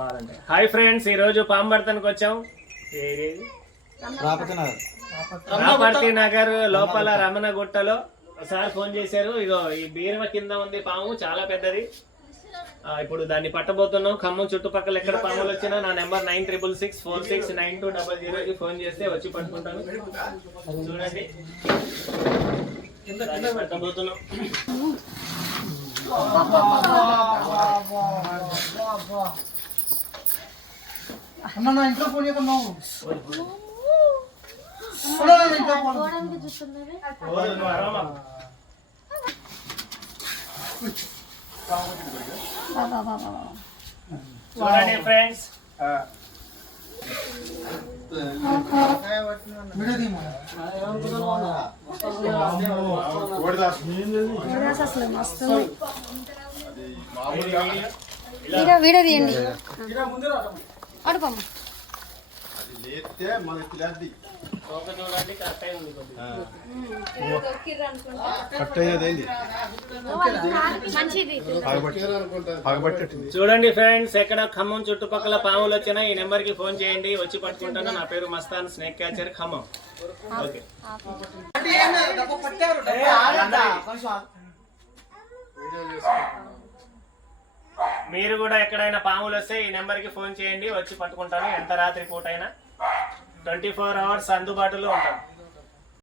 కావాలంటే. Hi friends, ఈ రోజు పాంబర్తన్కి వచ్చాం. రాపర్తి నగర్ లోపల రమణగుట్టలో ఒకసారి ఫోన్ చేశారు. ఇగో ఈ బీరువ కింద ఉంది పాము, చాలా పెద్దది. ఇప్పుడు దాన్ని పట్టబోతున్నాం. ఖమ్మం చుట్టుపక్కల ఎక్కడ పాములు వచ్చినా నా నెంబర్ 9666469200కి ఫోన్ చేస్తే వచ్చి పట్టుకుంటాను. చూడండి, పట్టబోతున్నాం. ఇంట్లో ఫోన్ చేస్తున్నావు. చూడండి ఫ్రెండ్స్, వీడియో తీయండి. అడుపమ్మ చూడండి ఫ్రెండ్స్, ఎక్కడ ఖమ్మం చుట్టుపక్కల పాములు వచ్చినా ఈ నెంబర్ కి ఫోన్ చేయండి, వచ్చి పట్టుకుంటాను. నా పేరు Mastan, snake catcher, Khammam. Okay, మీరు కూడా ఎక్కడైనా పాములు వస్తే ఈ నెంబర్ కి ఫోన్ చేయండి, వచ్చి పట్టుకుంటాను. ఎంత రాత్రి పూట అయినా 24 hours అందుబాటులో ఉంటాను.